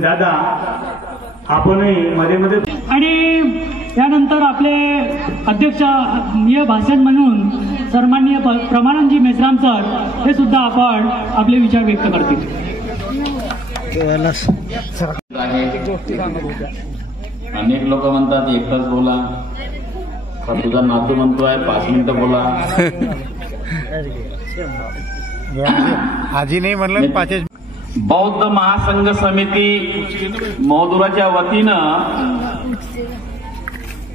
दादा आपणही मध्ये मध्ये आणि त्यानंतर आपले अध्यक्षीय भाषण म्हणून सन्माननीय प्रमानंदजी मेश्राम सर हे सुद्धा आपण आपले विचार व्यक्त करतील। अनेक लोक म्हणतात एकच बोला, तुझा नातू म्हणतोय 5 मिनिटं बोला। आजी नाही म्हणलं 5 बौद्ध महासंघ समिती मौदुराच्या वतीनं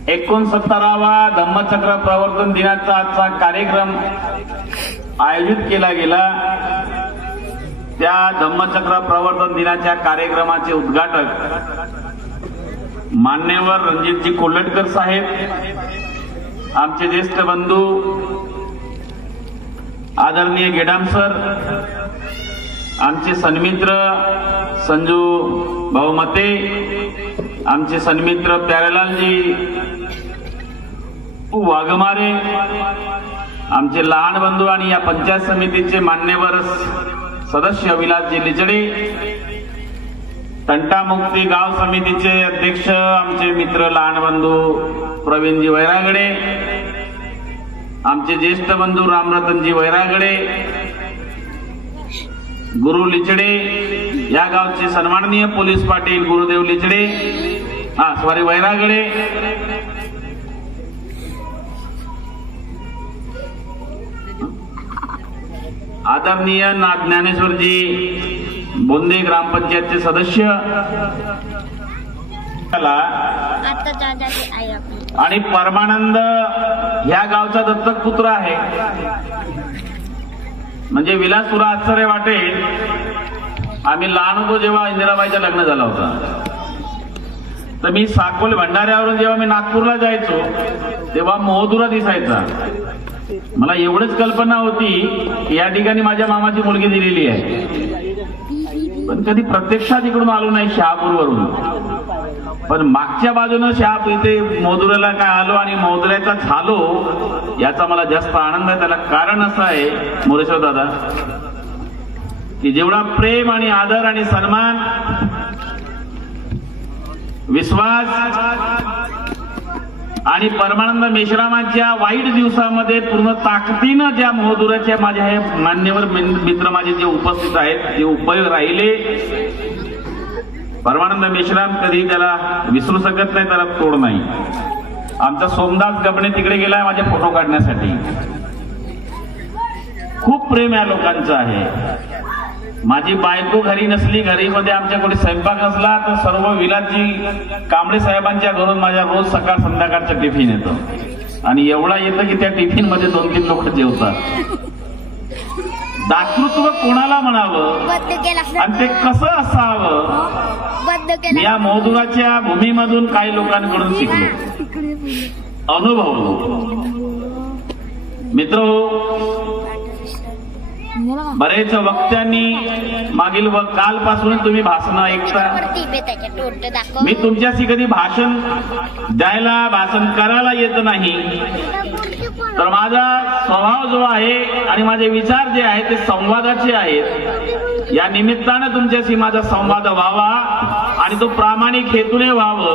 69वा धम्मचक्र प्रवर्तन दिनाचा आजचा कार्यक्रम आयोजित केला गेला। त्या धम्मचक्र प्रवर्तन दिनाच्या कार्यक्रमाचे उद्घाटक मान्यवर रणजितजी कोल्हटकर साहेब, आमचे ज्येष्ठ बंधू आदरणीय गेडाम सर, आमचे सन्मित्र संजू भाऊमते, आमचे सन्मित्र प्यारेलालजी वाघमारे, आमचे लहान बंधू आणि या पंचायत समितीचे मान्यवर सदस्य विलासजी लिचडे, तंटामुक्ती गाव समितीचे अध्यक्ष आमचे मित्र लहान बंधू प्रवीणजी वैरागडे, आमचे ज्येष्ठ बंधू रामरतनजी वैरागडे, गुरु लिचडे, या गावचे सन्माननीय पोलीस पाटील गुरुदेव लिचडे, वैरागडे, आदरणीय ज्ञानेश्वरजी बोंदे ग्रामपंचायतचे सदस्य आणि परमानंद ह्या गावचा दत्तक पुत्र आहे। म्हणजे विलास तुला आश्चर्य वाटेल, आम्ही लहान होतो जेव्हा इंदिराबाईचं लग्न झालं होतं, तर मी साकोल भंडाऱ्यावरून जेव्हा मी नागपूरला जायचो तेव्हा मोहदुरा दिसायचा। मला एवढीच कल्पना होती की या ठिकाणी माझ्या मामाची मुलगी दिलेली आहे, पण कधी प्रत्यक्षात इकडून आलो नाही शहापूरवरून। पण मागच्या बाजूनं शहापूर इथे मोहदुऱ्याला काय आलो आणि मोहदुऱ्याचा झालो याचा मला जास्त आनंद आहे। त्याला कारण असं आहे मोरेश्वर दादा की जेवढा प्रेम आणि आदर आणि सन्मान, विश्वास आणि परमानंद मेश्रामांच्या वाईट दिवसामध्ये पूर्ण ताकदीनं ज्या मोहदुऱ्याच्या माझ्या हे मान्यवर मित्र माझे जे उपस्थित आहेत ते उभे राहिले, परमानंद मेश्राम कधी त्याला विसरू शकत नाही, त्याला तोड नाही। आमचा सोमदास गबणे तिकडे गेलाय माझे फोटो काढण्यासाठी। खूप प्रेम या लोकांचं आहे। माझी बायको घरी नसली, घरीमध्ये आमच्या कोणी स्वयंपाक नसला तर सर्व विलासजी कांबळे साहेबांच्या घरून माझ्या रोज सकाळ संध्याकाळचं टिफिन येतं आणि एवढा येतं की त्या टिफिन मध्ये 2-3 लोक जेवतात। दातृत्व कोणाला म्हणावं आणि ते कसं असावं या मोहदुराच्या भूमीमधून काही लोकांकडून शिकलो, अनुभवलो। मित्र, बरेच वक्त्यांनी मागील व कालपासून तुम्ही भाषण ऐकता। मी तुमच्याशी कधी भाषण द्यायला, भाषण करायला येत नाही, तर माझा स्वभाव जो आहे आणि माझे विचार जे आहेत ते संवादाचे आहेत। या निमित्तानं तुमच्याशी माझा संवाद व्हावा आणि तो प्रामाणिक हेतूने व्हावं।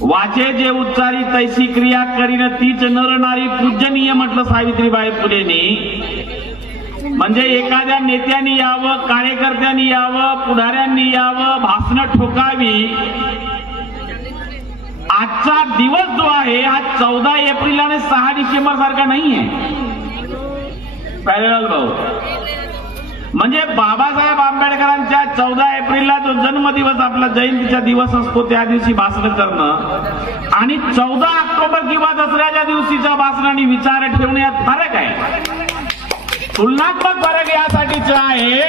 वाचे जे उच्चारी तैसी क्रिया करीन तीच नर नारी पूजनीय म्हटलं सावित्रीबाई फुलेंनी। म्हणजे एखाद्या नेत्यांनी यावं, कार्यकर्त्यांनी यावं, पुढाऱ्यांनी यावं, भाषणं ठोकावी। आजचा दिवस जो आहे हा 14 एप्रिल आणि 6 डिसेंबर सारखा नाहीये प्यारेलाल भाऊ। म्हणजे बाबासाहेब आंबेडकरांच्या 14 एप्रिलला जो जन्मदिवस आपला जयंतीचा दिवस असतो त्या दिवशी भाषण करणं आणि 14 ऑक्टोबर किंवा दसऱ्याच्या दिवशीच्या भाषण आणि विचार ठेवणे यात फरक आहे। तुलनात्मक फरक यासाठीचा आहे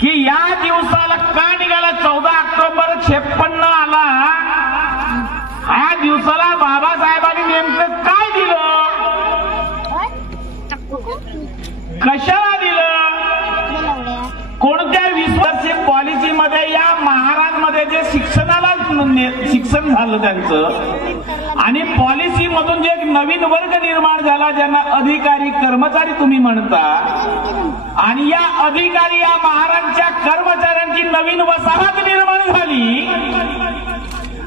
की या दिवसाला का निघाला 14 ऑक्टोबर 56 आला, ह्या दिवसाला बाबासाहेबांनी नेमकं काय दिलं, कशाला दिलं, कोणत्या विश्वासी पॉलिसीमध्ये या महाराजमध्ये जे शिक्षण झालं त्यांचं आणि पॉलिसी मधून जे एक नवीन वर्ग निर्माण झाला ज्यांना अधिकारी कर्मचारी तुम्ही म्हणता, आणि या अधिकारी या महाराजांच्या कर्मचाऱ्यांची नवीन वसाहत निर्माण झाली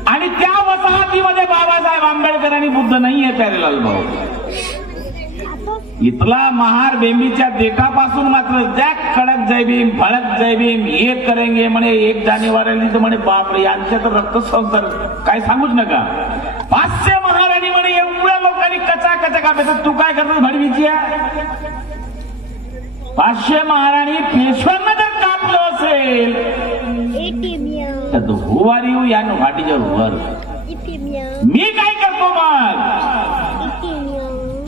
आणि त्या वसाहतीमध्ये बाबासाहेब आंबेडकर आणि बुद्ध नाहीये प्यारेलाल भाऊ. इथला महार बेंबीच्या देठापासून मात्र जॅक कडक जय भीम फळक जय भीम हे करेंगे म्हणे 1 जानेवारीला तर म्हणे बापरे यांच्या तर रक्तसंस्कार काय सांगूच नका. 500 महाराणी म्हणे एवढ्या लोकांनी कचा कापायचं तू काय करतो भडवीची. 500 महाराणी पेशव्यांना जर कापलं असेल तर हु आर यू या व्हॉट इज युअर वर्क. मी काय करतो मग.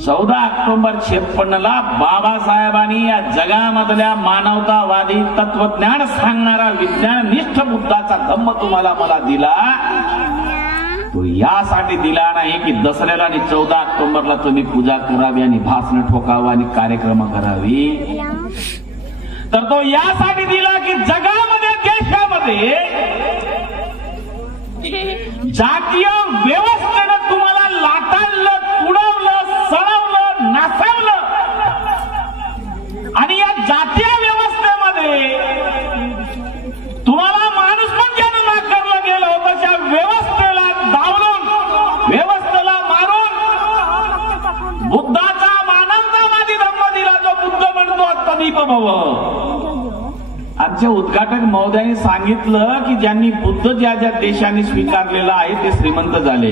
14 ऑक्टोबर 56 बाबासाहेबांनी या जगामधल्या मानवतावादी तत्वज्ञान सांगणारा विज्ञाननिष्ठ बुद्धाचा धम्म तुम्हाला मला दिला. तो यासाठी दिला नाही की दसऱ्याला आणि 14 ऑक्टोबरला तुम्ही पूजा करावी आणि भाषण ठोकावं आणि कार्यक्रम करावी, तर तो यासाठी दिला की जगामध्ये देशामध्ये जातीय व्यवस्थेनं तुम्हाला लाटाळलं तुडवलं सळवलं नाचवलं आणि या जातीय व्यवस्थेमध्ये तुम्हाला माणूस पण ज्यानं नाकारलं गेलं होतं त्या व्यवस्थेला डावलून व्यवस्थेला मारून बुद्धाचा मानवतावादी धम्म दिला जो बुद्ध म्हणतो तदीप भव. आमच्या उद्घाटक महोदयांनी सांगितलं की ज्यांनी बुद्ध ज्या ज्या देशांनी स्वीकारलेला आहे ते श्रीमंत झाले.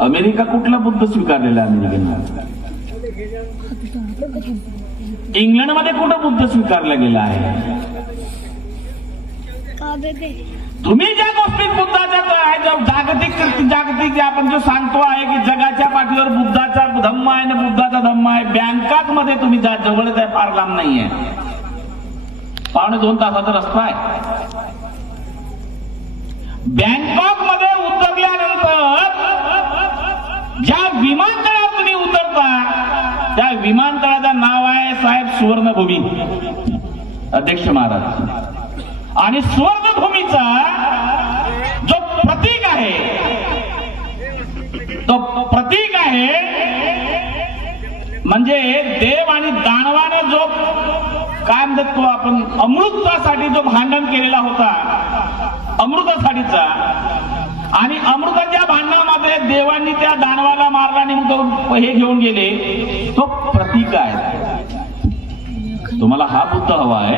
अमेरिका कुठला बुद्ध स्वीकारलेला अमेरिकेनं. इंग्लंडमध्ये कुठं बुद्ध स्वीकारला गेला आहे. तुम्ही ज्या गोष्टीत बुद्धाच्या जागतिक आपण जो सांगतो आहे की जगाच्या पाठीवर बुद्धाचा धम्म आहे ना बुद्धाचा धम्म आहे. बँकॉक मध्ये तुम्ही जवळच आहे फार लांब नाहीये 2.5 तासाचा रस्ता आहे. बँकॉक मध्ये उतरल्यानंतर ज्या विमानतळावर तुम्ही उतरता त्या विमानतळाचं नाव आहे साहेब सुवर्णभूमी अध्यक्ष महाराज. आणि सुवर्णभूमीचा जो प्रतीक आहे तो प्रतीक आहे म्हणजे देव आणि दानवाने जो काय म्हणतात तो आपण अमृतासाठी जो भांडण केलेला होता अमृतासाठीचा आणि अमृताच्या भांडणामध्ये देवांनी त्या दानवाला मारला आणि मग हे घेऊन गेले तो प्रतीक आहे. तुम्हाला हा बुद्ध हवा आहे.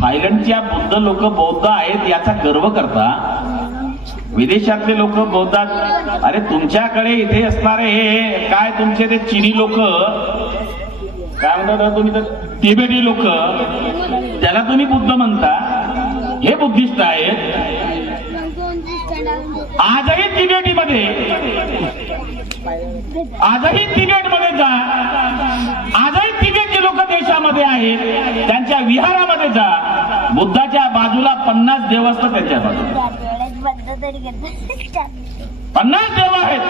थायलंडच्या बुद्ध लोक बौद्ध आहेत याचा गर्व करता. विदेशातले लोक बौद्धात अरे तुमच्याकडे इथे असणारे हे काय तुमचे ते चीनी लोक काय म्हणतात तुम्ही तर तिबेटी लोक त्याला तुम्ही बुद्ध म्हणता. हे बुद्धिस्ट आहेत. आजही तिबेटीमध्ये जा. आजही तिबेटचे लोक देशामध्ये आहेत. त्यांच्या विहारामध्ये जा. बुद्धाच्या बाजूला 50 देव असतात. त्यांच्या बाजूला 50 देव आहेत.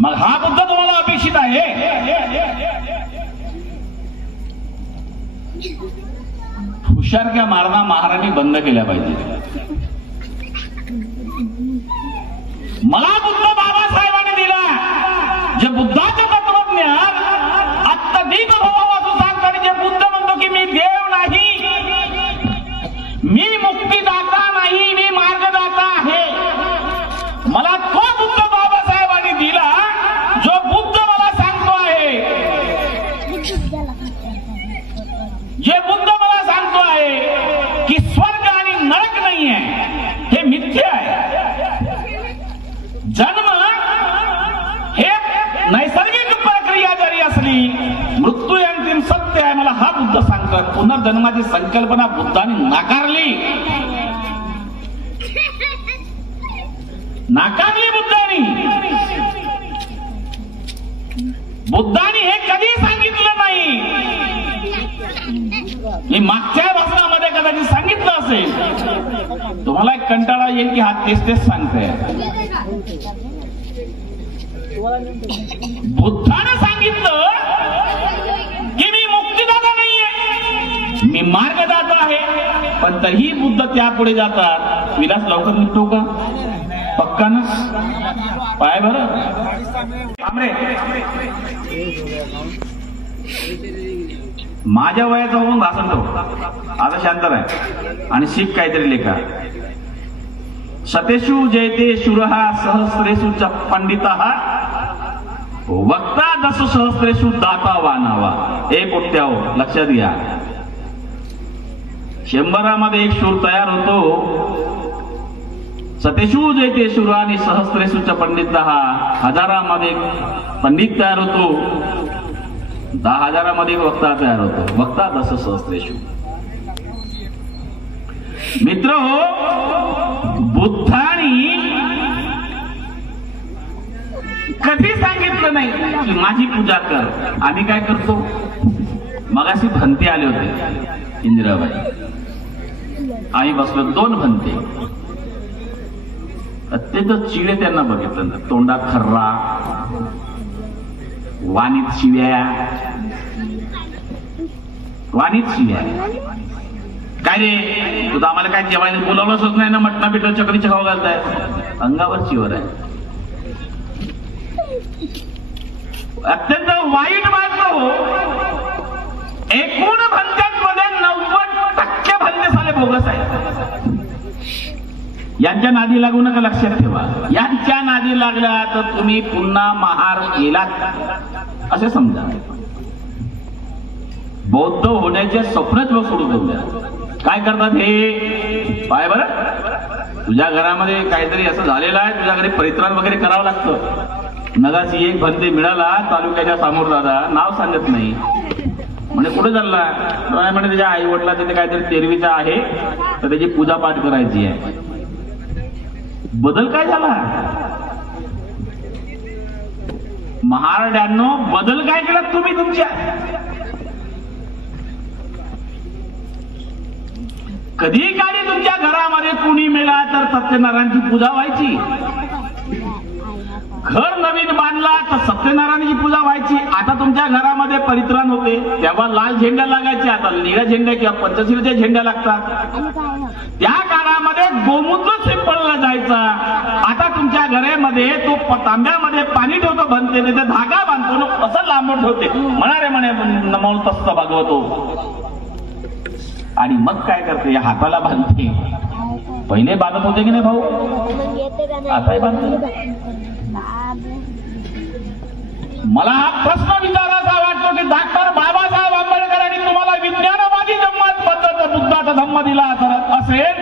मग हा बुद्ध तुम्हाला अपेक्षित आहे. हुशारक्या मारणा महाराणी बंद केल्या पाहिजे. मला बुद्ध बाबासाहेबांनी दिला जे बुद्धाचं तत्वज्ञान अत्यधिक भावापासून सांगताना जे बुद्ध म्हणतो की मी देव नाही, मी मुक्तीदाता नाही, मी मार्गदाता आहे. मला तो बुद्ध बाबासाहेबांनी दिला जो बुद्ध मला सांगतो आहे. जे बुद्ध मला सांगतो आहे की स्वर्ग आणि नरक नाही आहे, हे मिथ्या आहे. जन्म हे नैसर्गिक प्रक्रिया जरी असली मृत्यू अंतिम सत्य आहे. मला हा बुद्ध सांगतो. पुनर्जन्माची संकल्पना बुद्धाने नाकारली बुद्धांनी. बुद्धांनी हे कधी सांगितलं नाही. मी मागच्या भाषणामध्ये कदाचित सांगितलं असेल. तुम्हाला एक कंटाळा येईल की हा तेच सांगताय. बुद्धाने सांगितलं की मी मुक्तीदाता नाहीये, मी मार्गदाता आहे. पण तरीही बुद्ध त्यापुढे जातात. विलास लवकर निघतो का पक्का ना पाय बरं. माझ्या वयाचा होऊन भाषण तो आता शांत राह आणि शिक काहीतरी लेखा. शतेषु जयते शूरः सहस्रेषु च पंडितः वक्ता दश सहस्रेषु दाता वानावा. एक पोट्याहो लक्षात घ्या, 100मध्ये एक शूर तयार होतो. शतेषु जयते शूर आणि सहस्रेषु च पंडितः, 1000मध्ये एक पंडित तयार होतो, 10,000मध्ये एक वक्ता तयार होतो. वक्ता दश सहस्रेषु. मित्र हो, बुद्धानी कधी सांगितलं नाही की माझी पूजा कर. आम्ही काय करतो, मगाशी भंते आले होते इंदिराबाई, आम्ही बसलो 2 भंते. अत्यंत चिडे त्यांना बघितलं ना, तोंडात खर्रा, वाणीत शिव्या. काय रे, तू तर आम्हाला काय जेवायला बोलावलंच नाही ना, मटणा पिठं चकरीच्या खाऊ घालताय. अंगावर चिवर आहे. अत्यंत वाईट वाटतो. एकूण भंत्यांमध्ये 90% भंते साले बोगस आहेत. यांच्या नादी लागू नका, लक्षात ठेवा. यांच्या नादी लागल्या तर तुम्ही पुन्हा महार केलात असे समजा. बौद्ध होण्याचे स्वप्नच मग सोडून देऊया. काय करतात हे पाय बरं, तुझ्या घरामध्ये काहीतरी असं झालेलं आहे, तुझ्या घरी परित्राण वगैरे करावं लागतं. नगाशी एक भंते मिळाला तालुक्याच्या समोर, दादा नाव सांगत नाही, म्हणजे कुठे चालला, म्हणजे त्याच्या आई वडिला तिथे काहीतरी तेरवीचा आहे तर त्याची पूजा पाठ करायची आहे. बदल काय झाला महाराजांनो, बदल काय केला तुम्ही तुमच्या. कधी काळी तुमच्या घरामध्ये कुणी मेला तर सत्यनारायणची पूजा व्हायची. घर नवीन बांधला तर सत्यनारायणची पूजा व्हायची. आता तुमच्या घरामध्ये परित्राण होते तेव्हा लाल झेंडा लागायचे, आता निळ्या झेंड्या किंवा पंचशीलच्या झेंड्या लागतात. त्या काळामध्ये गोमूत्र शिंपडला जायचा. आता तुमच्या घरामध्ये तो तांब्यामध्ये पाणी ठेवतो बनते, तिथे धागा बांधतो, असं लांबून ठेवते. म्हणारे म्हणे नमो तस्त भागवतो. आणि मग काय करते, या हाताला बांधते. पहिले बांधत होते की नाही भाऊ, आताही बांधते. मला हा प्रश्न विचारायचा वाटतो की डॉक्टर बाबासाहेब आंबेडकरांनी तुम्हाला विज्ञानवादी जन्मात बुद्धाचा धम्म दिला असेल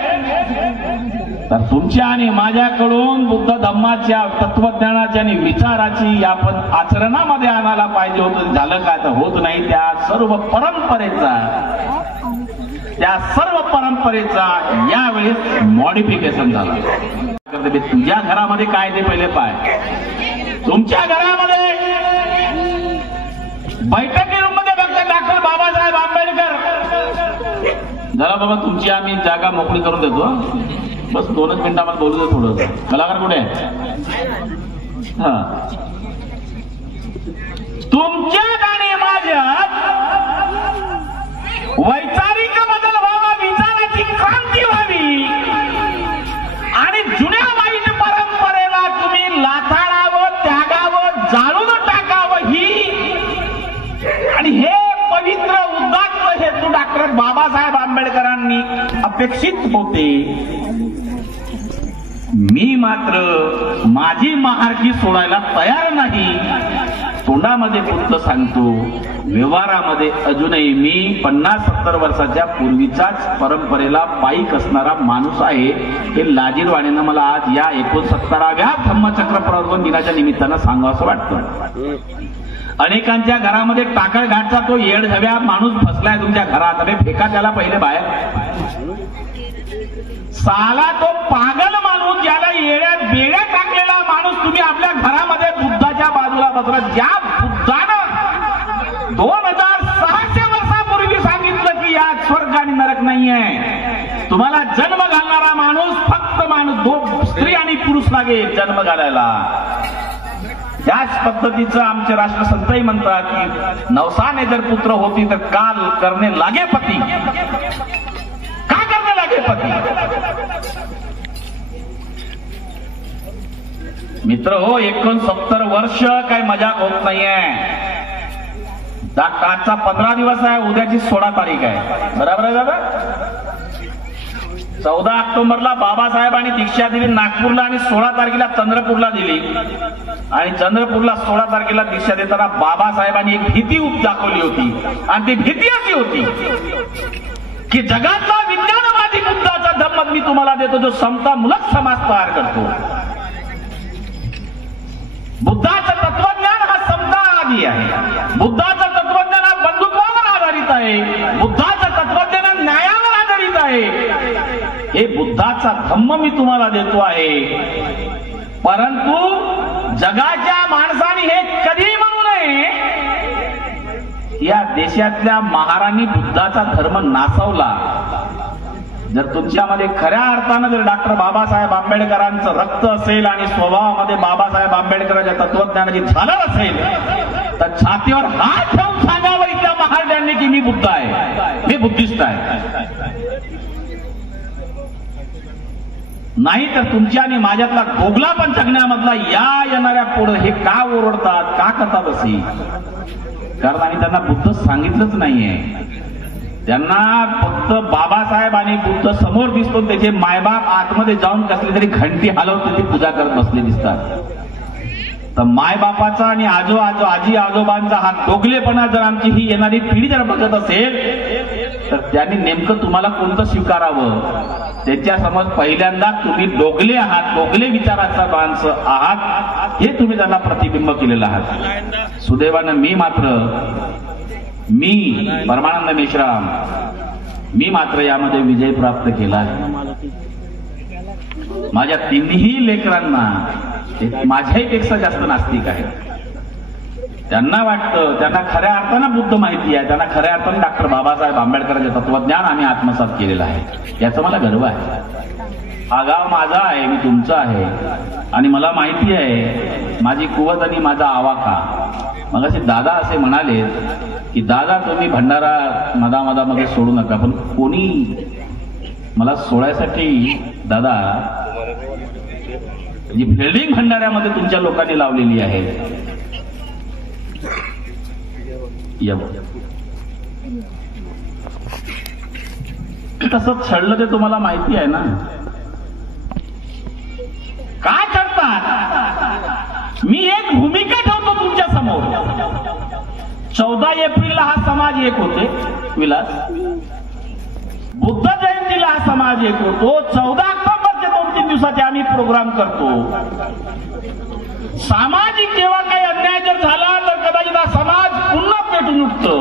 तर तुमच्या आणि माझ्याकडून बुद्ध धम्माच्या तत्वज्ञानाची आणि विचाराची आपण आचरणामध्ये आणायला पाहिजे होतं. झालं काय तर होत नाही. त्या सर्व परंपरेचा यावेळेस मॉडिफिकेशन झालं. तुझ्या घरामध्ये काय ते पहिले पाय. तुमच्या घरामध्ये बैठकी रूम मध्ये बघता डॉक्टर बाबासाहेब आंबेडकर. जरा बाबा तुमची आम्ही जागा मोकळी करून देतो, बस 2 मिनिटांमध्ये बोलू दे. थोडं कलाकार कुठे आहे. हा, तुमच्या आणि माझ्यात वैचारिक बदल व्हावा, विचाराची क्रांती व्हावी आणि जुन्या वाईट परंपरेला तुम्ही लाथाडावं, त्यागावं, जाळून टाकावं ही आणि हे पवित्र उदात्त हेतू डॉक्टर बाबासाहेब आंबेडकरांनी अपेक्षित होते. मी मात्र माझी महारकी सोडायला तयार नाही. तोंडामध्ये पुरतं सांगतो, व्यवहारामध्ये अजूनही मी 50-70 वर्षाच्या पूर्वीचाच परंपरेला पायीक असणारा माणूस आहे. हे लाजीरवाणीनं मला आज या 69व्या धम्मचक्र प्रवर्तन दिनाच्या निमित्तानं सांगावं वाटतं. अनेकांच्या घरामध्ये टाकळ घाटचा तो येडझव्या माणूस फसलाय तुमच्या घरात. अरे फेका त्याला पहिले बाहेर. साला तो पागल माणूस, ज्याला येड्यात बेड्या टाकलेला माणूस तुम्ही आपल्या घरामध्ये बुद्धाच्या बाजूला बसला. ज्या बुद्धानं 2600 वर्षापूर्वी सांगितलं की यात स्वर्ग आणि नरक नाहीये. तुम्हाला जन्म घालणारा माणूस फक्त माणूस 2 स्त्री आणि पुरुष लागेल जन्म घालायला. त्याच पद्धतीचं आमचे राष्ट्रसंतही म्हणतात की नवसाने जर पुत्र होती तर काल करणे लागे पती. का करणे लागे पती. मित्र हो, 69 वर्ष काय मजाक होत नाहीये. आजचा 15 दिवस आहे, उद्याची 16 तारीख आहे, बरोबर आहे दादा? 14 ऑक्टोबरला बाबासाहेबांनी दीक्षा दिली नागपूरला आणि 16 तारखेला चंद्रपूरला दिली. आणि चंद्रपूरला 16 तारखेला दीक्षा देताना बाबासाहेबांनी एक भीती दाखवली होती आणि ती भीती अशी होती की जगातला विज्ञानवादी बुद्धाचा धम्म मी तुम्हाला देतो जो समतामूलक समाज तयार करतो. बुद्धाचं तत्वज्ञान हा समता आधी आहे, बुद्धाचं तत्वज्ञान हा बंधुत्वावर आधारित आहे, बुद्धाचं तत्वज्ञान न्यायावर आधारित आहे. हे बुद्धाचा धम्म मी तुम्हाला देतो आहे. परंतु जगाच्या माणसाने हे कधी म्हणू नये या देशातल्या महाराणी बुद्धाचा धर्म नासवला. जर तुमच्यामध्ये खऱ्या अर्थानं जर डॉक्टर बाबासाहेब आंबेडकरांचं रक्त असेल आणि स्वभावामध्ये बाबासाहेब आंबेडकरांच्या तत्वज्ञानाची झालं असेल तर छातीवर हात ठेवून सांगावं इथल्या महाराजांनी की मी बुद्ध आहे, मी बुद्धिस्ट आहे. नाही तर तुमच्या आणि माझ्यातला दोघला पण जगण्यामधला या येणाऱ्या पुढे हे का ओरडतात, का करतात असे? कारण आम्ही त्यांना बुद्ध सांगितलंच नाहीये. त्यांना फक्त बाबासाहेब आणि बुद्ध समोर दिसतो, त्याचे मायबाप आतमध्ये जाऊन कसली तरी घंटी हलवून ती पूजा करत बसले दिसतात. तर मायबापाचा आणि आजी आजोबांचा हा दोघलेपणा जर आमची ही येणारी पिढी जर बघत असेल तर त्यांनी नेमकं तुम्हाला कोणतं स्वीकारावं? त्याच्यासमोर पहिल्यांदा तुम्ही दोघले आहात, दोघले विचाराचा माणसं आहात हे तुम्ही त्यांना प्रतिबिंब केलेलं आहात. सुदैवानं मी परमानंद मेश्राम मी मात्र यामध्ये विजय प्राप्त केला आहे. माझ्या तिन्ही लेकरांना माझ्याही पेक्षा जास्त नास्तिक आहे. त्यांना वाटतं त्यांना खऱ्या अर्थानं बुद्ध माहिती आहे, त्यांना खऱ्या अर्थानं डॉक्टर बाबासाहेब आंबेडकरांचे तत्वज्ञान आम्ही आत्मसात केलेलं आहे. याचा मला गर्व आहे. हा गाव माझा आहे, मी तुमचा आहे आणि मला माहिती आहे माझी कुवत आणि माझा आवाका. मग असे दादा असे म्हणाले की दादा तुम्ही भंडारा मधामध्ये सोडू नका, पण कोणी मला सोडायसाठी दादा जी बिल्डिंग भंडाऱ्यामध्ये तुमच्या लोकांनी लावलेली आहे तसंच छळलं ते तुम्हाला माहिती आहे ना. काय करतात? मी एक भूमिका ठेवतो तुमच्या समोर. 14 एप्रिलला हा समाज एक होते विलास, बुद्ध जयंतीला हा समाज एक होतो, 14 ऑक्टोबरचे 2-3 दिवसाचे आम्ही प्रोग्राम करतो. सामाजिक जेव्हा काही अन्याय जर झाला तर कदाचित हा समाज पुन्हा पेटून उठतो.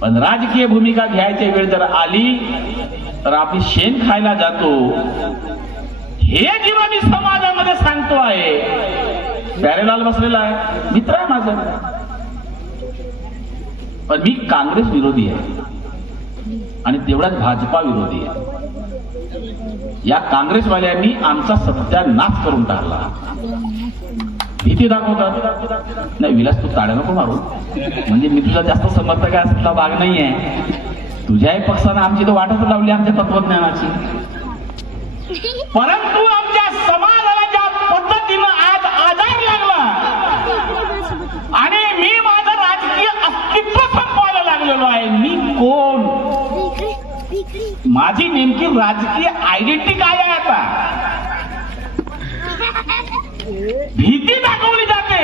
पण राजकीय भूमिका घ्यायची वेळ जर आली तर आपली शेण खायला जातो. हे जेव्हा मी समाजामध्ये सांगतो आहे, प्यारेलाल बसलेला आहे, मित्र आहे माझा, पण मी काँग्रेस विरोधी आहे आणि तेवढाच भाजपा विरोधी आहे. या काँग्रेसवाल्यांनी आमचा सत्यानाश करून टाकला. भीती दाखवतात. नाही विलास तू ताड्या नको मारू, म्हणजे मी तुझा जास्त समर्थक आहे असला भाग नाहीये. तुझ्याही पक्षानं आमची तर वाटच लावली आमच्या तत्वज्ञानाची. परंतु आमच्या समाजाला ज्या पद्धतीनं आज आधार लागला आणि मी माझं राजकीय अस्तित्व संपवायला लागलेलो आहे. मी कोण, माझी नेमकी राजकीय आयडेंटिटी काय आहे? आता भीती दाखवली जाते,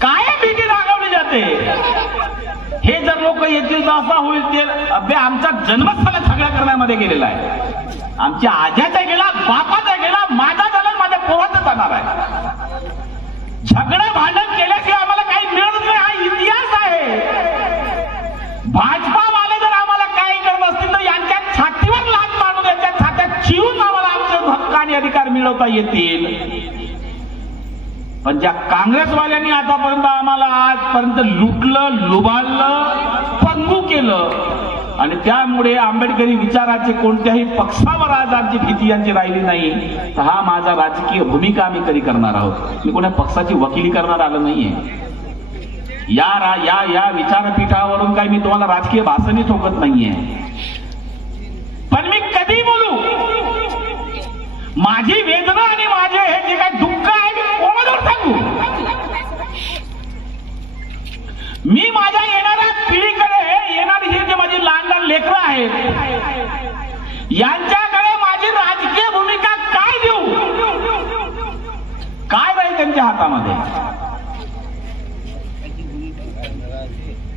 कायम भीती दाखवली जाते. हे जर लोक येतील तर असा होईल ते अभ्या आमचा जन्मच सगळ्या करण्यामध्ये गेलेला आहे. आमच्या आज्याचा गेला, बापाचा गेला, माझा झाला, माझ्या पोराचा जाणार आहे. झगडं भांडण केल्याशिवाय आम्हाला काही मिळत नाही, हा इतिहास आहे. भाजपावाले जर आम्हाला काही करत असतील तर यांच्या छातीवर लाथ मारून यांच्या छात्यात चिरून आम्हाला आमचे हक्क आणि अधिकार मिळवता येतील. पण ज्या काँग्रेसवाल्यांनी आतापर्यंत आम्हाला आजपर्यंत लुटलं, लुबाडलं, पंगू केलं आणि त्यामुळे आंबेडकरी विचाराचे कोणत्याही पक्षावर आज आमची भीती यांची राहिली नाही. तर हा माझा राजकीय भूमिका आम्ही कधी करणार आहोत. मी कोणत्या पक्षाची वकिली करणार आलं नाहीये. या विचारपीठावरून काही मी तुम्हाला राजकीय भाषणही ठोकत नाहीये. पण मी कधी बोलू माझी वेदना आणि माझे हे जे काही दुःख आहे मी कोणाजवळ सांगू? मी माझ्या येणाऱ्या पिढीकडे, येणारी हे जे माझी लहान लहान लेकरं आहेत, यांच्याकडे माझी राजकीय भूमिका काय देऊ, काय राहील त्यांच्या हातामध्ये.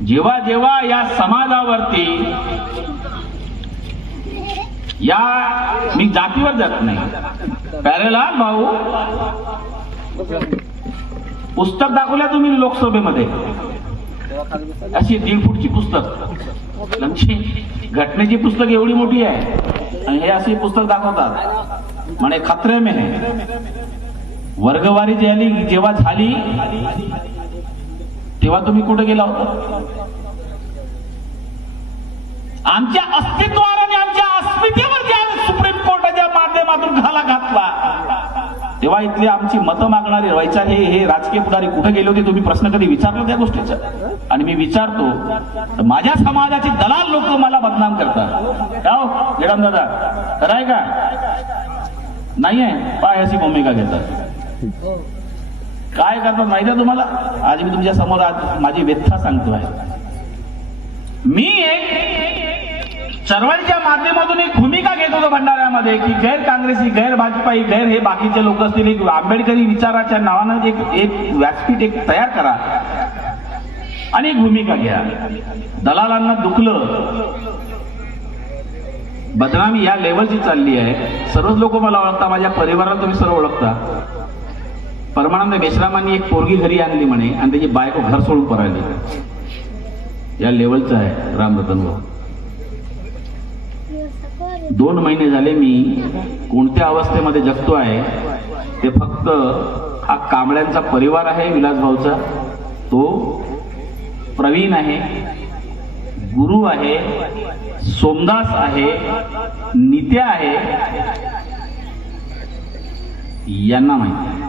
जेव्हा जेव्हा या समाजावरती, या मी जातीवर जात नाही, प्यारेलाल भाऊ पुस्तक दाखवल्या तुम्ही लोकसभेमध्ये, अशी 1.5 फूटची पुस्तक, घटनेची पुस्तक एवढी मोठी आहे आणि हे असे पुस्तक दाखवतात म्हणे खतरे में है. वर्गवारी जेव्हा झाली तेव्हा तुम्ही कुठे गेला होता? आमच्या अस्तित्वावर आणि आमच्या अस्मितेवर ज्या सुप्रीम कोर्टाच्या माध्यमातून घाला घातला, तेव्हा इथली आमची मतं मागणारी वैचारी हे राजकीय पुढारी कुठे गेले होते? तुम्ही प्रश्न कधी विचारला त्या गोष्टीचा? आणि मी विचारतो, माझ्या समाजाचे दलाल लोक मला बदनाम करतात. जयराम दादा खरं आहे का? नाही आहे, पाय अशी भूमिका घेतात. काय करतात माहिती आहे तुम्हाला? आज मी तुमच्या समोर आज माझी व्यथा सांगतोय. मी एक चळवळीच्या माध्यमातून एक भूमिका घेत होतो भंडाऱ्यामध्ये की गैर काँग्रेसी, गैर भाजपाई, गैर हे बाकीचे लोक असतील, एक आंबेडकरी विचाराच्या नावानं एक व्यासपीठ एक तयार करा आणि एक भूमिका घ्या. दलालांना दुखलं, बदनामी या लेवलची चालली आहे. सर्वच लोक मला ओळखता, माझ्या परिवाराला तुम्ही सर्व ओळखता. परमानंद मेश्रामांनी एक पोरगी घरी आणली म्हणे आणि त्याची बायको घर सोडून पळाली. या लेवलचं आहे रामरतन भाऊ. 2 महिने झाले मी कोणत्या अवस्थेमध्ये जगतो आहे ते फक्त हा कांबळ्यांचा परिवार आहे, विलास भाऊचा, तो प्रवीण आहे, गुरु आहे, सोमदास आहे, नित्या आहे, यांना माहिती.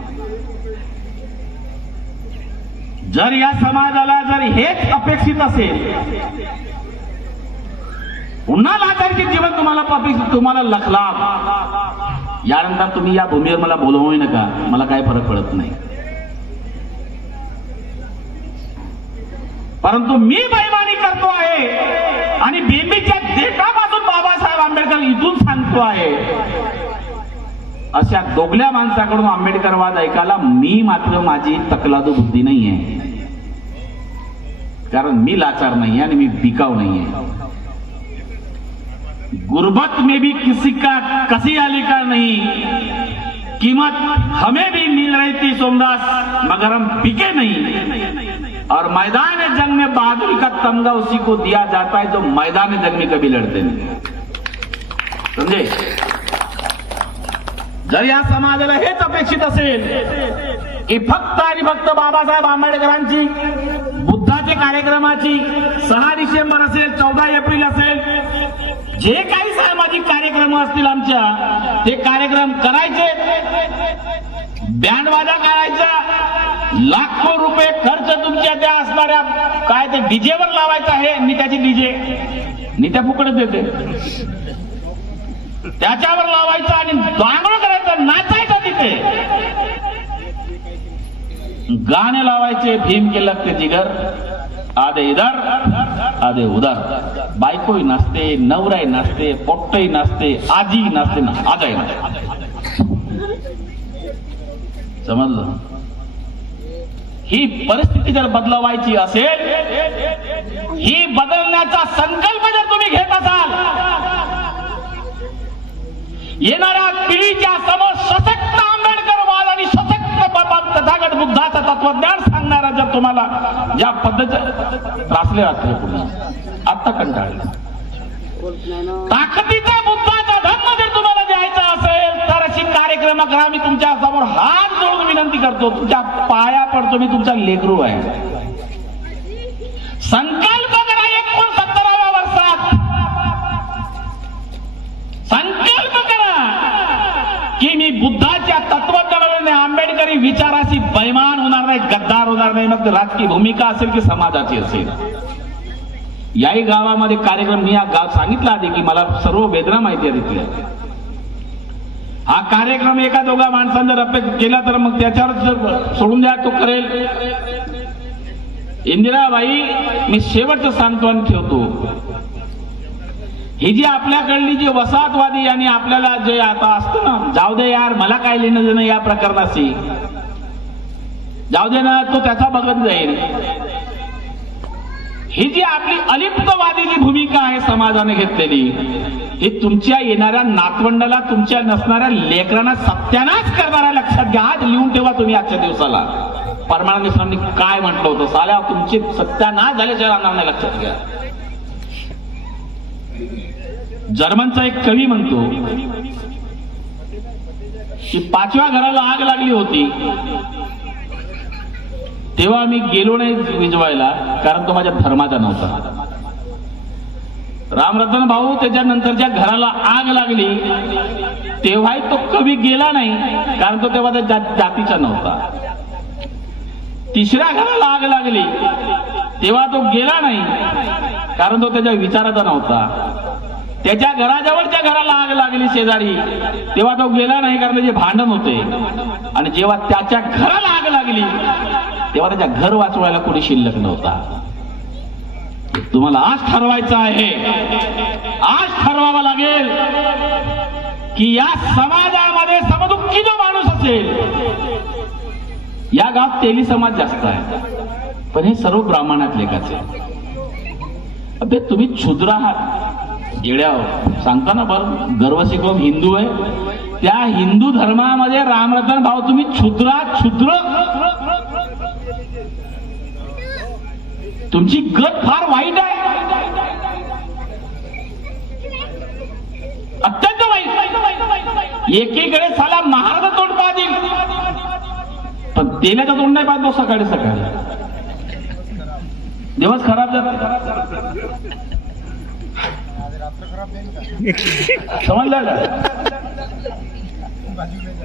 जर या समाजाला जर हेच अपेक्षित असेल, पुन्हा लाचारीचे जीवन तुम्हाला लखलाभ, यानंतर तुम्ही या भूमीवर मला बोलवू नका, मला काय फरक पडत नाही. परंतु मी बेईमानी करतो आहे आणि बिंबीच्या देठापासून बाबासाहेब आंबेडकर इथून सांगतो आहे, अशा दोगल्या माणसाकडून आंबेडकरवाद ऐकायला मी मात्र माझी तकलादू बुद्धी नाही आहे. कारण मी लाचार नहीं है आणि मी बिकाऊ नहीं है. गुर्बत में भी किसी का कसी आली का नहीं, कीमत हमें भी मिल रही थी सोमदास, मगर हम बिके नहीं. और मैदान जंग में बहादुरी का तमगा उसी को दिया जाता है जो मैदान जंग में कभी लड़ते नहीं. समझे? जर या समाजाला हेच अपेक्षित असेल की फक्त आणि फक्त बाबासाहेब आंबेडकरांची बुद्धाचे कार्यक्रमाची 6 डिसेंबर असेल, 14 एप्रिल असेल, जे काही सामाजिक कार्यक्रम असतील आमच्या, ते कार्यक्रम करायचे, बँडवाजा करायचा, लाखो रुपये खर्च तुमच्या त्या असणाऱ्या काय ते डीजेवर लावायचं आहे, नित्याची डीजे नित्या फुकट देते, त्याच्यावर लावायचं आणि दांगडं करायचं, नाचायचं तिथे, गाणे लावायचे, भीम के लगते जिगर, आधे इधर आधे उधर, बायकोही नाचते, नवराही नाचते, पोट्टही नाचते, आजी नाचते ना, आजाही नाचते. समजलं? ही परिस्थिती जर बदलवायची असेल, ही बदलण्याचा संकल्प जर तुम्ही घेत असाल, येणाऱ्या पिढीच्या समोर सशक्त आंबेडकरवाद आणि सशक्त तथागत बुद्धाचं तत्वज्ञान सांगणारा जर तुम्हाला ज्या पद्धतीने त्रासले असले, पुन्हा आत्ता कंटाळले, ताकदीचा बुद्धाचा धर्म जर तुम्हाला द्यायचा असेल तर अशी कार्यक्रम करा. मी तुमच्या समोर हात जोडून विनंती करतो, तुमच्या पाया पडतो, मी तुमचा लेकरू आहे. संकल्प करा 69व्या वर्षात, संकल्प करा की मी बुद्धाच्या तत्वज्ञानाने आंबेडकरी विचाराशी बैमान होणार नाही, गद्दार होणार नाही. मग राजकीय भूमिका असेल की समाजाची असेल. याही गावामध्ये कार्यक्रम, मी हा गाव सांगितला आधी की मला सर्व वेदना माहिती आहे तिथल्या. हा कार्यक्रम एका दोघा माणसांनी जर अपेक्षा केला तर मग त्याच्यावर जर सोडून द्या, तो करेल. इंदिराबाई, मी शेवटचं सांगतो आणि ठेवतो, ही जी आपल्याकडली जी वसाहतवादी आणि आपल्याला जे आता असतं ना, जाऊ दे यार मला काय लेणं देणं या प्रकरणाशी, जाऊ दे ना तो त्याचा बघत जाईल, ही जी आपली अलिप्तवादी जी भूमिका आहे समाजाने घेतलेली, ही तुमच्या येणाऱ्या नातवंडाला, तुमच्या नसणाऱ्या लेकरांना सत्यानाश करणारा, लक्षात घ्या. आज लिहून ठेवा तुम्ही आजच्या दिवसाला. परमानंद मिश्रांनी काय म्हटलं होतं, साल्या तुमची सत्यानाश झाल्याच्या राहणार नाही, लक्षात घ्या. जर्मनचा एक कवी म्हणतो की 5व्या घराला आग लागली होती तेव्हा मी गेलो नाही विजवायला, कारण तो माझ्या धर्माचा नव्हता. रामरतन भाऊ त्याच्यानंतरच्या घराला आग लागली तेव्हाही तो कवी गेला नाही, कारण तो तेव्हा त्या जातीचा नव्हता. 3ऱ्या घराला आग लागली तेव्हा तो गेला नाही, कारण तो त्याच्या विचाराचा नव्हता. त्याच्या घराजवळच्या घराला आग लागली शेजारी, तेव्हा तो गेला नाही, कारण त्याचे भांडण होते. आणि जेव्हा त्याच्या घराला आग लागली तेव्हा त्याच्या घर वाचवायला कोणी शिल्लक नव्हता. तुम्हाला आज ठरवायचं आहे, आज ठरवावं लागेल की या समाजामध्ये समदुःखी जो माणूस असेल, या गावात तेली समाज जास्त आहे, पण हे सर्व ब्राह्मणात लेखाचे. अबे तुम्ही क्षुद्र आहात, येड्या सांगता ना बरं, गर्व शिकवून हिंदू आहे, त्या हिंदू धर्मामध्ये रामरतन भाऊ तुम्ही क्षुद्र, तुमची गत फार वाईट आहे, अत्यंत वाईट. एकीकडे साला महाराज तोंड पाहिजे, पण तेल्याचं तोंड नाही पाहतो सकाळी सकाळी, दिवस खराब जातो. समजलं का?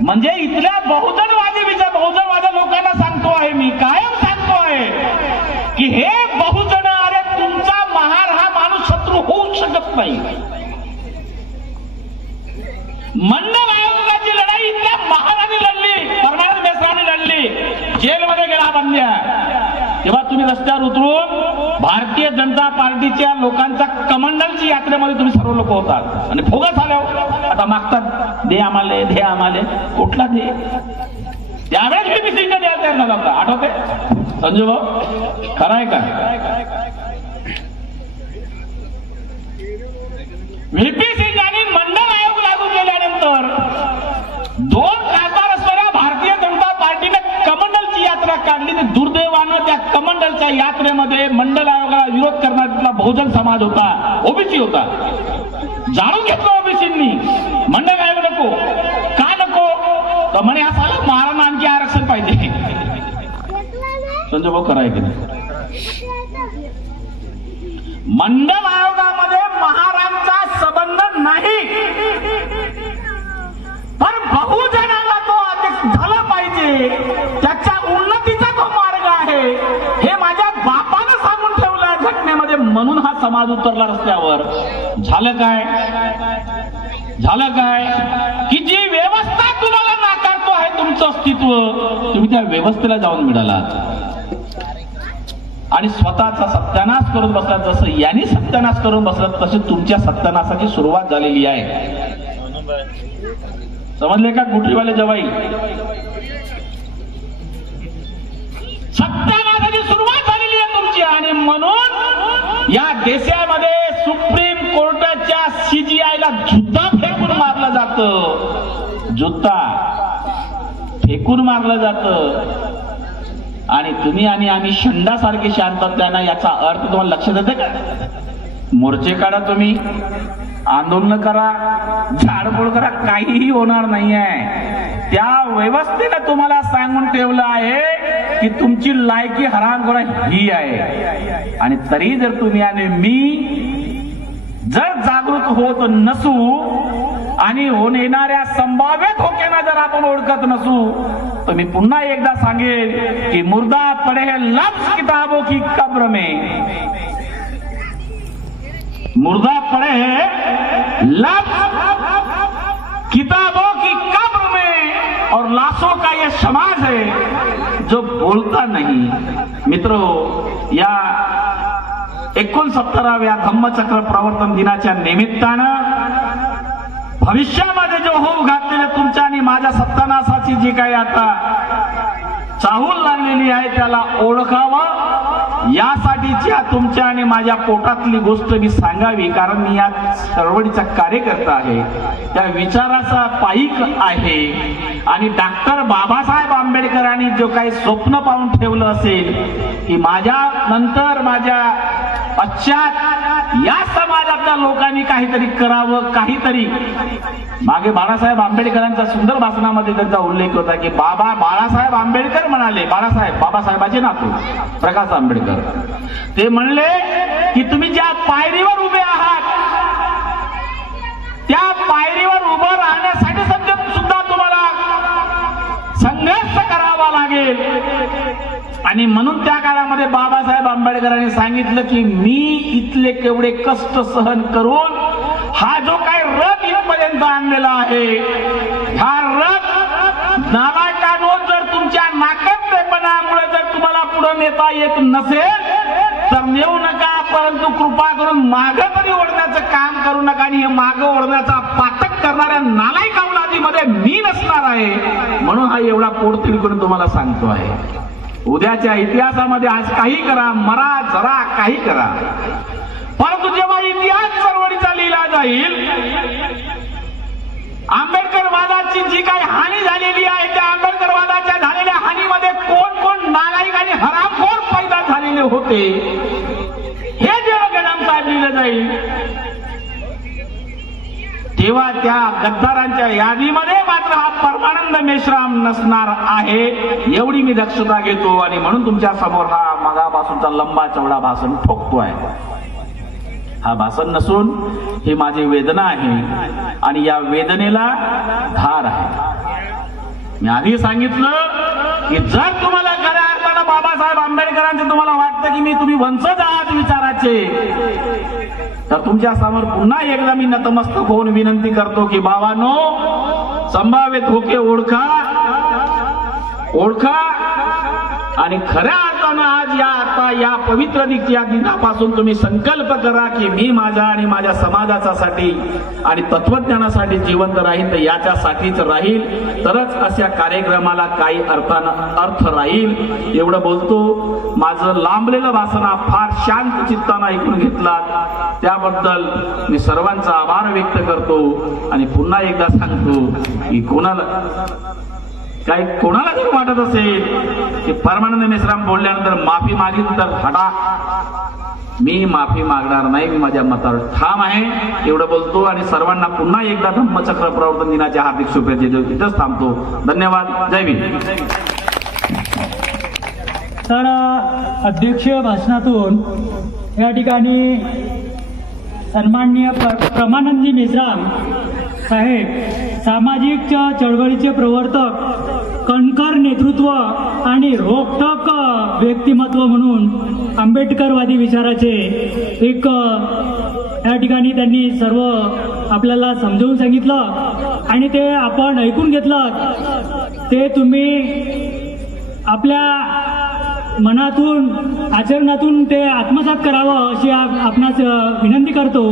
म्हणजे इथल्या बहुजनवादी लोकांना सांगतो आहे, मी कायम सांगतो आहे की हे बहुजन, अरे तुमचा महार हा माणूस शत्रू होऊ शकत नाही. मंडल आयोगाची लढाई इथल्या महाराने लढली, परमानंद मिश्राने लढली, जेलमध्ये गेला बंद्या. तेव्हा तुम्ही रस्त्यावर उतरून भारतीय जनता पार्टीच्या लोकांचा कमंडलची यात्रेमध्ये तुम्ही सर्व लोक होतात आणि फोगस आल्यावर आता मागतात, दे आम्हाले, कुठला दे? त्यावेळेस मी सिंग द्यायला तयार नव्हता, आठवते संजू भाऊ? खरं आहे का? व्हीपी सिंग आणि मंडल आयोग लागू केल्यानंतर 2 खासदार असणाऱ्या भारतीय जनता पार्टीने कमंडलची यात्रा काढली. ते दुर्दैवानं त्या कमंडलच्या यात्रेमध्ये मंडल आयोगाला विरोध करणारा बहुजन समाज होता, ओबीसी होता. जाणून घेतलं ओबीसींनी, मंडल आयोग नको. का नको? तर म्हणे हा साला महाराजांना आणखी आरक्षण पाहिजे. संजय भाऊ खरं आहे की नाही? मंडल आयोगामध्ये महाराजांचा संबंध नाही, पण बहुजनाला तो अध्यक्ष झाला पाहिजे, त्याच्या उन्नतीचा तो मार्ग आहे, हे माझ्या बापानं सांगून ठेवलं घटनेमध्ये, म्हणून हा समाज उतरला रस्त्यावर. झालं काय की जी व्यवस्था तुम्हाला नाकारतो आहे तुमचं अस्तित्व, तुम्ही त्या व्यवस्थेला जाऊन मिळालात आणि स्वतःचा सत्यानाश करून बसलात. जसं यांनी सत्यानाश करून बसलात तशी तुमच्या सत्यानाशाची सुरुवात झालेली आहे. समजले का गुटरीवाले जवाई? सत्यानाशाची सुरुवात झालेली आहे तुमची. आणि म्हणून या देशामध्ये सुप्रीम कोर्टाच्या सीजीआयला जुत्ता फेकून मारलं जातं, जुत्ता फेकून मारलं जातं. आणि तुम्ही आणि आम्ही शंडासारखे शांतत्यानं, याचा अर्थ तुम्हाला लक्षात येते का? मोर्चे काढा, तुम्ही आंदोलन करा, झाडफोड करा, काहीही होणार नाहीये. त्या व्यवस्थेनं तुम्हाला सांगून ठेवलं आहे की तुमची लायकी हरामखोर ही आहे. आणि तरी जर तुम्ही आणि मी जर जागृत होत नसू आणि येणाऱ्या संभाव्य धोक्यांना जर आपण ओळखत नसू, तर मी पुन्हा एकदा सांगेल की मुर्दा पडे है लफ्ज किताबों की कब्र में, मुर्दा पड़े हैं लफ्ज किताबों की कब्र में, और लाखों का ये समाज है जो बोलता नहीं। मित्रों, या 69व्या धम्मचक्र प्रवर्तन दिनाच्या निमित्तानं भविष्यामध्ये जो होऊ घातलेल्या तुमच्या आणि माझ्या सत्तानाशाची जी काही आता चाहूल लागलेली आहे त्याला ओळखावं, यासाठीच्या तुमच्या आणि माझ्या पोटातली गोष्ट मी सांगावी, कारण मी या चळवळीचा कार्यकर्ता आहे, त्या विचाराचा पाईक आहे। आणि डॉक्टर बाबासाहेब आंबेडकरांनी जो काही स्वप्न पाहून ठेवलं असेल की माझ्या नंतर माझ्या पश्चात या समाजातल्या लोकांनी काहीतरी करावं, काहीतरी मागे बाळासाहेब आंबेडकरांच्या सुंदर भाषणामध्ये त्यांचा उल्लेख होता की बाळासाहेब आंबेडकर म्हणाले, बाबासाहेबाचे नातू प्रकाश आंबेडकर, ते म्हणले की तुम्ही ज्या पायरीवर उभे आहात त्या पायरीवर उभं राहण्यासाठी सुद्धा तुम्हाला संघर्ष करावा लागेल। आणि म्हणून त्या काळामध्ये बाबासाहेब आंबेडकरांनी सांगितलं की मी इथले केवढे कष्ट सहन करून हा जो काही रथ इथपर्यंत आणलेला आहे, हा रथ नालायकांनो जर तुमच्या नाकर्तेपणामुळे जर तुम्हाला पुढे नेता येत नसेल तर नेऊ नका, परंतु कृपा करून मागे तरी ओढण्याचं काम करू नका। आणि हे मागे ओढण्याचा पातक करणाऱ्या नालायक अवलादीमध्ये मी नसणार आहे, म्हणून हा एवढा पोटतिल करून तुम्हाला सांगतो आहे। उद्याच्या इतिहासामध्ये आज काही करा, मरा जरा काही करा, परंतु जेव्हा इतिहास चळवळीचा लिहिला जाईल, आंबेडकरवादाची जी काही हानी झालेली आहे त्या आंबेडकरवादाच्या झालेल्या हानीमध्ये कोण कोण नालायक आणि हरामखोर पैदा झालेले होते हे जेव्हा कदम साहेब लिहिलं जाईल तेव्हा त्या गद्दारांच्या यादीमध्ये मात्र हा परमानंद मेश्राम नसणार आहे, एवढी मी दक्षता घेतो। आणि म्हणून तुमच्या समोर हा मगापासूनचा लंबा चौडा भाषण ठोकतोय। हा भाषण नसून ही माझी वेदना आहे आणि या वेदनेला धार आहे। मी आधी सांगितलं की जर तुम्हाला खऱ्या अर्थानं बाबासाहेब आंबेडकरांचे तुम्हाला वाटतं की मी तुम्ही वंशज आहात विचाराचे, तर तुमच्या समोर पुन्हा एकदा मी नतमस्तक होऊन विनंती करतो की बाबांनो, संभाव्य धोके ओळखा आणि खऱ्या अर्थानं आज या पवित्र दिनापासून तुम्ही संकल्प करा की मी माझ्या आणि माझ्या समाजासाठी आणि तत्वज्ञानासाठी जिवंत राहील, तर याच्यासाठीच राहील, तरच अशा कार्यक्रमाला काही अर्थ राहील। एवढं बोलतो। माझं लांबलेलं भाषण फार शांत चित्तानं ऐकून घेतलात त्याबद्दल मी सर्वांचा आभार व्यक्त करतो। आणि पुन्हा एकदा सांगतो की कोणाला जर वाटत असेल की परमानंद मेश्राम बोलल्यानंतर माफी मागितली तर हटा, मी माफी मागणार नाही, मी माझ्या मतावर ठाम आहे। एवढं बोलतो आणि सर्वांना पुन्हा एकदा धम्मचक्र प्रवर्तन दिनाच्या हार्दिक शुभेच्छा देतो। इथंच थांबतो। धन्यवाद। जय भीम। तर अध्यक्षीय भाषणातून या ठिकाणी सन्माननीय प्रमानंदजी मेश्राम साहेब सामाजिक चळवळीचे प्रवर्तक, कणखर नेतृत्व आणि रोखठोक व्यक्तिमत्व म्हणून आंबेडकरवादी विचाराचे एक या ठिकाणी त्यांनी सर्व आपल्याला समजावून सांगितलं आणि ते आपण ऐकून घेतलं। ते तुम्ही आपल्या मनातून आचरणातून ते आत्मसात करावं अशी आपणास विनंती करतो।